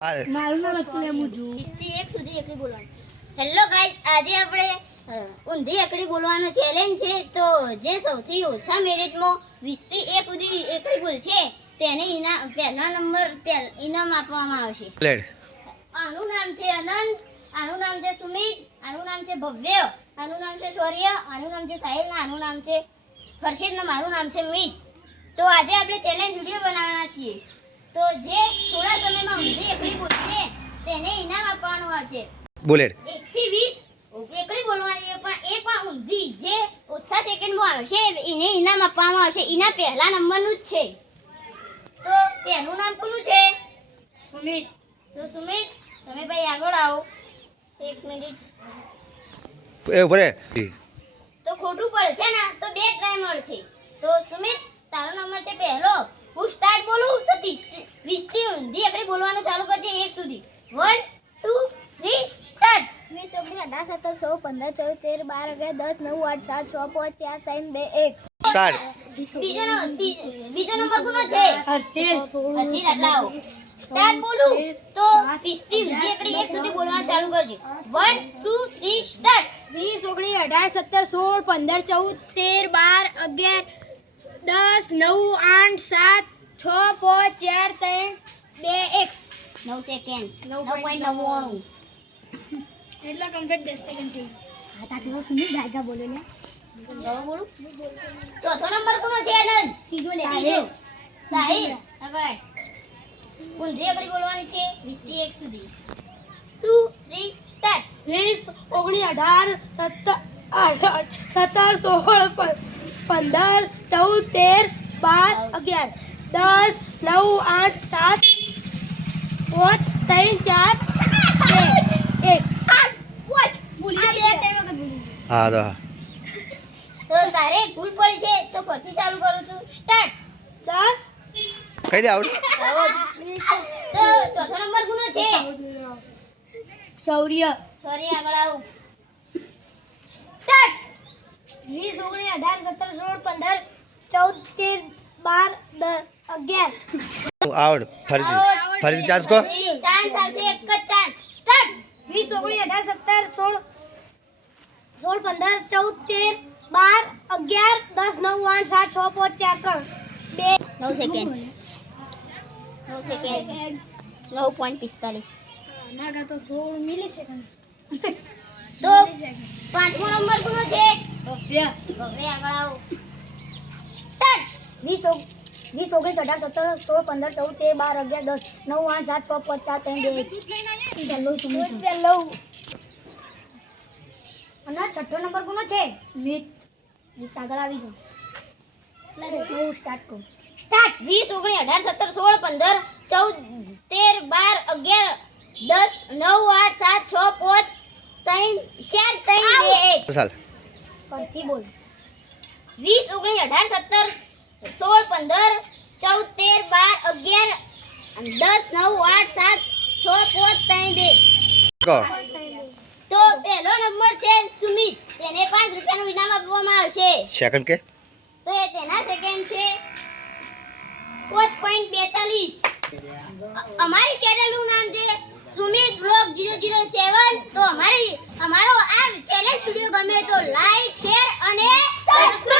મારું નામ અતુલ્ય મુજુ 20 થી 1 સુધી એકડી બોલવાનું. હેલો ગાઈસ, આજે આપણે ઊંધી એકડી બોલવાનો ચેલેન્જ છે. તો જે સૌથી ઓછા મિનિટમાં 20 થી 1 સુધી એકડી બોલશે તેને પહેલા નંબર ઇનામ આપવામાં આવશે. આનું નામ છે અનંત, આનું નામ છે સુમિત, આનું નામ છે ભવ્ય, આનું નામ છે શૌર્ય, આનું નામ છે સાહિલ, આનું નામ છે હર્ષિત ને મારું નામ છે મિત. તો આજે આપણે ચેલેન્જ વિડિયો બનાવવાના છીએ. તો જે થોડા સમયમાં ઊંધી એકડી બોલશે તેને ઇનામ આપવાનું આવશે. બુલેટ 1 થી 20 એકડી બોલવાની છે, પણ એ પણ ઊંધી જે ઓછા સેકન્ડમાં આવશે એને ઇનામ આપવામાં આવશે. એના પહેલા નંબરનું જ છે. તો પહેલું નામ કોનું છે? સુમિત. તો સુમિત, તમે ભાઈ આગળ આવો. 1 મિનિટ. એ ઉભરે તો ખોટું પડશે ને તો 2 ટ્રાય મળશે. તો સુમિત, તારો નંબર છે પહેલો. હું સ્ટાર્ટ બોલું તો 20 થી ઊંધી એકડી બોલવાનું ચાલુ કરજે 1 સુધી. 1 2 3 સ્ટાર્ટ. 20 18 17 16 15 14 13 12 11 10 9 8 7 6 5 4 3 2 1 સ્ટાર્ટ. બીજો નંબર કોનો છે? હર્ષિત. હર્ષિત, આટલા આવો. સ્ટાર્ટ બોલું તો 20 થી ઊંધી એકડી 1 સુધી બોલવાનું ચાલુ કરજે. 1 2 3 સ્ટાર્ટ. 20 19 18 17 16 15 14 13 12 11 10 9 8 7 6 5 4 3 2 1 9 સેકન્ડ. 9.99. એટલા કમ્પ્લીટ 10 સેકન્ડ થઈ. આ તાકલો સુની ગાયકા બોલે ને. હવે બોલું. ચોથો નંબર કોનો છે? આનંદ. ત્રીજો લે. સાહિલ. આગળ આય. ઊંધી એકડી બોલવાની છે 20 થી 1 સુધી. 2 3 સ્ટાર્ટ. 20 19 18 17 16 15 14 13 12 11 10 9 8 7 5 4 3 2 1 હા તો તો તારે ભૂલ પડી છે તો ફરીથી ચાલુ કરું છું. સ્ટાર્ટ. 10 કહી દે આવડ. તો ચોથો નંબર કોનો છે? શૌર્ય. સોરી, આગળ આવું. સ્ટાર્ટ. 20 19 18 17 16 15 14 12 11 આવડ ફરીથી ચાન્સ કો. ચાન્સ આવશે, એક જ ચાન્સ. સ્ટાર્ટ. 20 19 18 17 16 15 14 13 12 11 10 9 8 7 6 5 4 3 2 9 સેકન્ડ. 9 સેકન્ડ. 9.45. ના તો 16 મિલી સેકન્ડ. તો પાંચમો નંબર કોનો છે? ભવ્ય. હવે આગળ આવો. સ્ટાર્ટ. 20 19 18 17 16 15 14 13 12 11 10 9 8 7 6 5 4 3 2 1 પેલો અને છઠ્ઠો નંબર કોનો છે? મિત. મિત આગળ આવી જાઓ. હું સ્ટાર્ટ કરું. સ્ટાર્ટ. 20 19 18 17 16 15 14 13 12 11 10 9 8 7 6 5 3 4 3 2 1. ચાલ ફરીથી બોલ. 20 19 18 17 16 15 14 12 11 10 9 8 7 6 5 3 2. કો તો પહેલો નંબર છે સુમિત. તેને 5 રૂપિયાનું ઇનામ આપવામાં આવશે. સેકન્ડ કે તો એ તેના સેકન્ડ છે 5.42. અમારી ચેનલનું નામ છે સુમિત બ્લોગ 007. તો અમારો આ ચેલેન્જ વિડિયો ગમે તો લાઈક, શેર અને સબસ્ક્રાઇબ